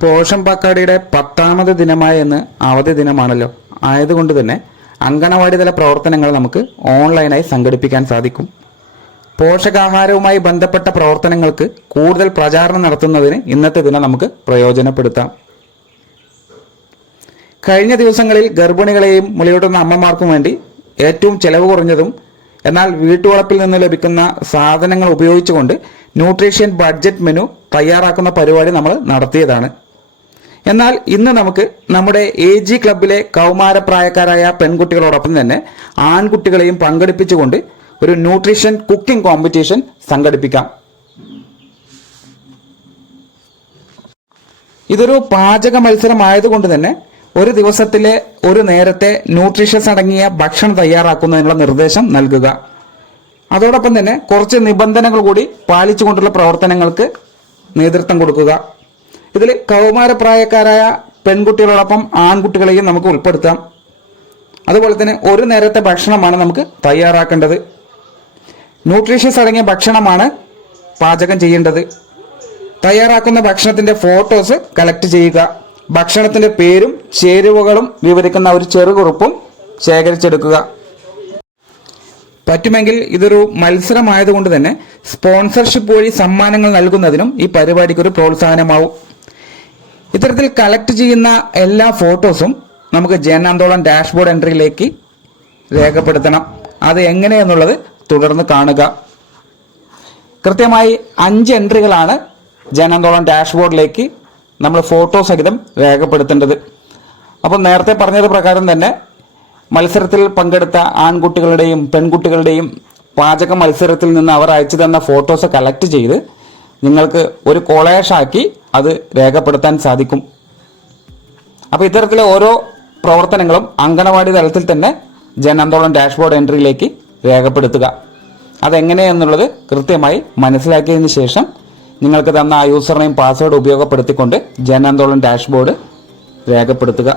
Portion പക്കാടിയുടെ 10ാമത് ദിനമായ ഇന്ന് അവധി ദിനമാണല്ലോ. ആയതുകൊണ്ട് തന്നെ അങ്കണവാടി തല പ്രവർത്തനങ്ങൾ നമുക്ക് ഓൺലൈനായി സംഘടിപ്പിക്കാൻ സാധിക്കും. പോഷകാഹാരവുമായി ബന്ധപ്പെട്ട പ്രവർത്തനങ്ങൾക്ക് കൂടുതൽ പ്രചാരണം നടത്തുന്നതിന് ഇന്നത്തെ ദിനം നമുക്ക് പ്രയോജനപ്പെടുത്താം. കഴിഞ്ഞ ദിവസങ്ങളിൽ ഗർഭിണികളെയും മുലയൂട്ടുന്ന അമ്മമാർക്കും വേണ്ടി ഏറ്റവും ചെലവ് കുറഞ്ഞതും എന്നാൽ വീട്ടുവളപ്പിൽ നിന്ന് ലഭിക്കുന്ന സാധനങ്ങൾ ഉപയോഗിച്ചുകൊണ്ട് ന്യൂട്രീഷ്യൻ ബഡ്ജറ്റ് മെനു തയ്യാറാക്കുന്ന പരിപാടി നമ്മൾ നടത്തിയതാണ്. എന്നാൽ ഇന്ന് നമുക്ക് നമ്മുടെ AG ക്ലബിലെ കൗമാരപ്രായക്കാരായ പെൺകുട്ടികളോടൊപ്പം തന്നെ ആൺകുട്ടികളെയും പങ്കെടുപ്പിച്ചുകൊണ്ട് ഒരു ന്യൂട്രീഷൻ കുക്കിംഗ് കോമ്പറ്റീഷൻ സംഘടിപ്പിക്കാം. ഇതൊരു പാചക മത്സരമായതുകൊണ്ട് തന്നെ ഒരു ദിവസത്തിലെ ഒരു നേരത്തെ ന്യൂട്രീഷ്യസ് അടങ്ങിയ ഭക്ഷണം തയ്യാറാക്കുന്നതിനുള്ള നിർദ്ദേശം നൽകുക. അതോടൊപ്പം തന്നെ കുറച്ച് നിബന്ധനകൾ കൂടി പാലിച്ചുകൊണ്ടുള്ള പ്രവർത്തനങ്ങൾക്ക് നേതൃത്വം കൊടുക്കുക. ഇതിൽ കൗമാരപ്രായക്കാരായ പെൺകുട്ടികളോടൊപ്പം ആൺകുട്ടികളെയും നമുക്ക് ഉൾപ്പെടുത്താം. അതുപോലെ തന്നെ ഒരു നേരത്തെ ഭക്ഷണമാണ് നമുക്ക് തയ്യാറാക്കേണ്ടത്. ന്യൂട്രീഷ്യസ് അടങ്ങിയ ഭക്ഷണമാണ് പാചകം ചെയ്യേണ്ടത്. തയ്യാറാക്കുന്ന ഭക്ഷണത്തിന്റെ ഫോട്ടോസ് കളക്ട് ചെയ്യുക. ഭക്ഷണത്തിന്റെ പേരും ചേരുവകളും വിവരിക്കുന്ന ഒരു ചെറുകുറിപ്പും ശേഖരിച്ചെടുക്കുക. പറ്റുമെങ്കിൽ ഇതൊരു മത്സരമായതുകൊണ്ട് തന്നെ സ്പോൺസർഷിപ്പ് വഴി സമ്മാനങ്ങൾ നൽകുന്നതിനും ഈ പരിപാടിക്ക് ഒരു പ്രോത്സാഹനമാവും. ഇത്തരത്തിൽ കളക്ട് ചെയ്യുന്ന എല്ലാ ഫോട്ടോസും നമുക്ക് ജൻ ആന്തോളൻ ഡാഷ്ബോർഡ് എൻട്രിയിലേക്ക് രേഖപ്പെടുത്തണം. അത് എങ്ങനെയെന്നുള്ളത് തുടർന്ന് കാണുക. കൃത്യമായി 5 എൻട്രികളാണ് ജൻ ആന്തോളൻ ഡാഷ്ബോർഡിലേക്ക് നമ്മൾ ഫോട്ടോ സഹിതം രേഖപ്പെടുത്തേണ്ടത്. അപ്പോൾ നേരത്തെ പറഞ്ഞത് പ്രകാരം തന്നെ മത്സരത്തിൽ പങ്കെടുത്ത ആൺകുട്ടികളുടെയും പെൺകുട്ടികളുടെയും പാചക മത്സരത്തിൽ നിന്ന് അവർ അയച്ചു തന്ന ഫോട്ടോസ് കളക്ട് ചെയ്ത് നിങ്ങൾക്ക് ഒരു കൊളേഷാക്കി അത് രേഖപ്പെടുത്താൻ സാധിക്കും. അപ്പോൾ ഇത്തരത്തിലെ ഓരോ പ്രവർത്തനങ്ങളും അങ്കണവാടി തലത്തിൽ തന്നെ ജൻ ആന്തോളൻ ഡാഷ്ബോർഡ് എൻട്രിയിലേക്ക് രേഖപ്പെടുത്തുക. അതെങ്ങനെയെന്നുള്ളത് കൃത്യമായി മനസ്സിലാക്കിയതിന് ശേഷം നിങ്ങൾക്ക് തന്ന ആ യൂസർ നെയിം പാസ്വേഡ് ഉപയോഗപ്പെടുത്തിക്കൊണ്ട് ജൻ ആന്തോളൻ ഡാഷ്ബോർഡ് രേഖപ്പെടുത്തുക.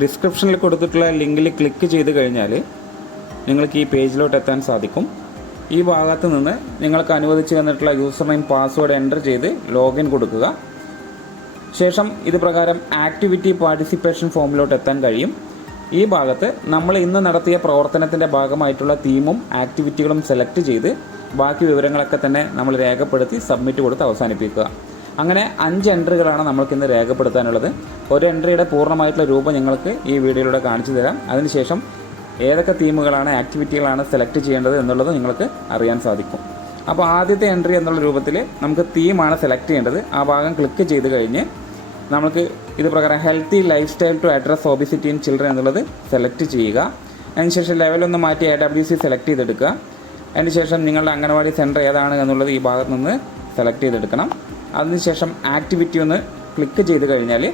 ഡിസ്ക്രിപ്ഷനിൽ കൊടുത്തിട്ടുള്ള ലിങ്കിൽ ക്ലിക്ക് ചെയ്ത് കഴിഞ്ഞാൽ നിങ്ങൾക്ക് ഈ പേജിലോട്ട് എത്താൻ സാധിക്കും. ഈ ഭാഗത്ത് നിന്ന് നിങ്ങൾക്ക് അനുവദിച്ച് തന്നിട്ടുള്ള യൂസർ നെയിം പാസ്വേഡ് എൻ്റർ ചെയ്ത് ലോഗിൻ കൊടുക്കുക. ശേഷം ഇത് പ്രകാരം ആക്ടിവിറ്റി പാർട്ടിസിപ്പേഷൻ ഫോമിലോട്ട് എത്താൻ കഴിയും. ഈ ഭാഗത്ത് നമ്മൾ ഇന്ന് നടത്തിയ പ്രവർത്തനത്തിൻ്റെ ഭാഗമായിട്ടുള്ള തീമും ആക്ടിവിറ്റികളും സെലക്ട് ചെയ്ത് ബാക്കി വിവരങ്ങളൊക്കെ തന്നെ നമ്മൾ രേഖപ്പെടുത്തി സബ്മിറ്റ് കൊടുത്ത് അവസാനിപ്പിക്കുക. അങ്ങനെ 5 എൻട്രികളാണ് നമ്മൾക്കിന്ന് രേഖപ്പെടുത്താനുള്ളത്. ഒരു എൻട്രിയുടെ പൂർണ്ണമായിട്ടുള്ള രൂപം നിങ്ങൾക്ക് ഈ വീഡിയോയിലൂടെ കാണിച്ചു തരാം. അതിനുശേഷം ഏതൊക്കെ തീമുകളാണ് ആക്ടിവിറ്റികളാണ് സെലക്ട് ചെയ്യേണ്ടത് എന്നുള്ളത് നിങ്ങൾക്ക് അറിയാൻ സാധിക്കും. അപ്പോൾ ആദ്യത്തെ എൻട്രി എന്നുള്ള രൂപത്തിൽ നമുക്ക് തീമാണ് സെലക്ട് ചെയ്യേണ്ടത്. ആ ഭാഗം ക്ലിക്ക് ചെയ്ത് കഴിഞ്ഞ് നമുക്ക് ഇത് പ്രകാരം healthy lifestyle to address obesity in children എന്നുള്ളത് സെലക്ട് ചെയ്യുക. അതിനുശേഷം ലെവലൊന്ന് മാറ്റി AWC സെലക്ട് ചെയ്തെടുക്കുക. അതിനുശേഷം നിങ്ങളുടെ അംഗനവാടി സെൻറ്റർ ഏതാണ് എന്നുള്ളത് ഈ ഭാഗത്ത് നിന്ന് സെലക്ട് ചെയ്തെടുക്കണം. അതിനുശേഷം ആക്ടിവിറ്റി ഒന്ന് ക്ലിക്ക് ചെയ്ത് കഴിഞ്ഞാൽ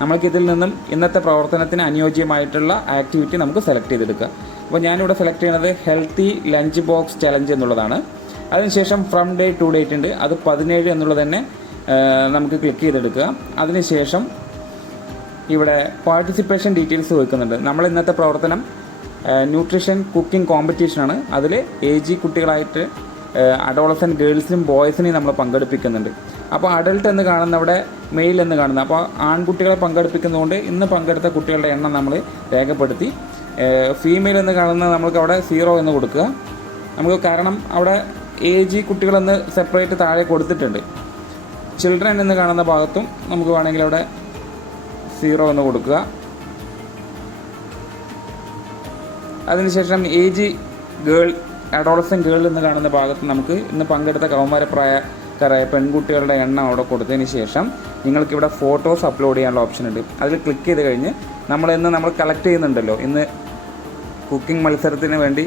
നമുക്കിതിൽ നിന്നും ഇന്നത്തെ പ്രവർത്തനത്തിന് അനുയോജ്യമായിട്ടുള്ള ആക്ടിവിറ്റി നമുക്ക് സെലക്ട് ചെയ്തെടുക്കുക. അപ്പോൾ ഞാനിവിടെ സെലക്ട് ചെയ്യുന്നത് ഹെൽത്തി ലഞ്ച് ബോക്സ് ചലഞ്ച് എന്നുള്ളതാണ്. അതിനുശേഷം ഫ്രം ഡേ ടു ഡേറ്റ് ഉണ്ട്, അത് 17 എന്നുള്ളത് തന്നെ നമുക്ക് ക്ലിക്ക് ചെയ്തെടുക്കുക. അതിനുശേഷം ഇവിടെ പാർട്ടിസിപ്പേഷൻ ഡീറ്റെയിൽസ് വയ്ക്കുന്നുണ്ട്. നമ്മൾ ഇന്നത്തെ പ്രവർത്തനം ന്യൂട്രീഷൻ കുക്കിംഗ് കോമ്പറ്റീഷനാണ്. അതിൽ AG കുട്ടികളായിട്ട് അഡോളസൻറ്റ് ഗേൾസിനും ബോയ്സിനെയും നമ്മൾ പങ്കെടുപ്പിക്കുന്നുണ്ട്. അപ്പോൾ അഡൾട്ട് എന്ന് കാണുന്ന അവിടെ മെയിൽ എന്ന് കാണുന്നത്. അപ്പോൾ ആൺകുട്ടികളെ പങ്കെടുപ്പിക്കുന്നതുകൊണ്ട് ഇന്ന് പങ്കെടുത്ത കുട്ടികളുടെ എണ്ണം നമ്മൾ രേഖപ്പെടുത്തി. ഫീമെയിൽ എന്ന് കാണുന്നത് നമ്മൾക്ക് അവിടെ 0 എന്ന് കൊടുക്കുക. നമുക്ക് കാരണം അവിടെ AG കുട്ടികളെന്ന് സെപ്പറേറ്റ് താഴെ കൊടുത്തിട്ടുണ്ട്. ചിൽഡ്രൻ എന്ന് കാണുന്ന ഭാഗത്തും നമുക്ക് വേണമെങ്കിൽ അവിടെ 0 എന്ന് കൊടുക്കുക. അതിനുശേഷം AG ഗേൾ അഡോളസൻറ്റ് ഗേൾ എന്ന് കാണുന്ന ഭാഗത്ത് നമുക്ക് ഇന്ന് പങ്കെടുത്ത കൗമാരപ്രായക്കാരായ പെൺകുട്ടികളുടെ എണ്ണം അവിടെ കൊടുത്തതിന് ശേഷം നിങ്ങൾക്കിവിടെ ഫോട്ടോസ് അപ്ലോഡ് ചെയ്യാനുള്ള ഓപ്ഷൻ ഉണ്ട്. അതിൽ ക്ലിക്ക് ചെയ്ത് കഴിഞ്ഞ് നമ്മൾ കളക്ട് ചെയ്യുന്നുണ്ടല്ലോ, ഇന്ന് കുക്കിംഗ് മത്സരത്തിന് വേണ്ടി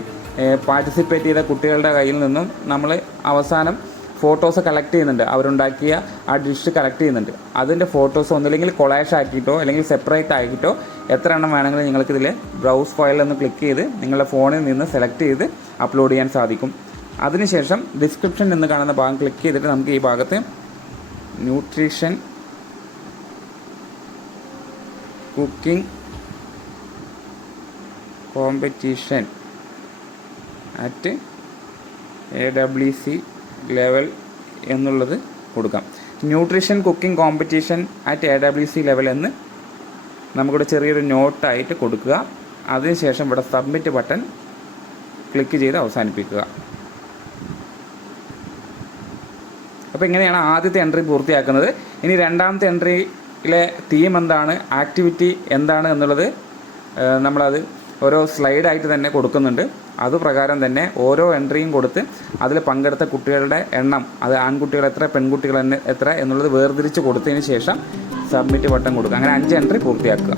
പാർട്ടിസിപ്പേറ്റ് ചെയ്ത കുട്ടികളുടെ കയ്യിൽ നിന്നും നമ്മൾ അവസാനം ഫോട്ടോസ് കളക്ട് ചെയ്യുന്നുണ്ട്. അവരുണ്ടാക്കിയ ആ ഡിഷ് കളക്ട് ചെയ്യുന്നുണ്ട്. അതിൻ്റെ ഫോട്ടോസ് ഒന്നില്ലെങ്കിൽ കൊളാഷ് ആക്കിയിട്ടോ അല്ലെങ്കിൽ സെപ്പറേറ്റ് ആക്കിയിട്ടോ എത്ര എണ്ണം വേണമെങ്കിലും നിങ്ങൾക്കിതിൽ ബ്രൗസ് ഫയൽ എന്ന് ക്ലിക്ക് ചെയ്ത് നിങ്ങളുടെ ഫോണിൽ നിന്ന് സെലക്ട് ചെയ്ത് അപ്ലോഡ് ചെയ്യാൻ സാധിക്കും. അതിനുശേഷം ഡിസ്ക്രിപ്ഷൻ എന്ന് കാണുന്ന ഭാഗം ക്ലിക്ക് ചെയ്തിട്ട് നമുക്ക് ഈ ഭാഗത്ത് nutrition cooking competition at AWC level എന്നുള്ളത് കൊടുക്കാം. Nutrition cooking competition at AWC level എന്ന് നമുക്കിവിടെ ചെറിയൊരു നോട്ടായിട്ട് കൊടുക്കുക. അതിനുശേഷം ഇവിടെ സബ്മിറ്റ് ബട്ടൺ ക്ലിക്ക് ചെയ്ത് അവസാനിപ്പിക്കുക. അപ്പോൾ ഇങ്ങനെയാണ് ആദ്യത്തെ എൻട്രി പൂർത്തിയാക്കുന്നത്. ഇനി രണ്ടാമത്തെ എൻട്രിയിലെ തീം എന്താണ്, ആക്ടിവിറ്റി എന്താണ് എന്നുള്ളത് നമ്മളത് ഓരോ സ്ലൈഡായിട്ട് തന്നെ കൊടുക്കുന്നുണ്ട്. അതുപ്രകാരം തന്നെ ഓരോ എൻട്രിയും കൊടുത്ത് അതിൽ പങ്കെടുത്ത കുട്ടികളുടെ എണ്ണം, അത് ആൺകുട്ടികൾ എത്ര പെൺകുട്ടികൾ എത്ര എന്നുള്ളത് വേർതിരിച്ച് കൊടുത്തതിന് ശേഷം സബ്മിറ്റ് ബട്ടൺ കൊടുക്കുക. അങ്ങനെ 5 എൻട്രി പൂർത്തിയാക്കുക.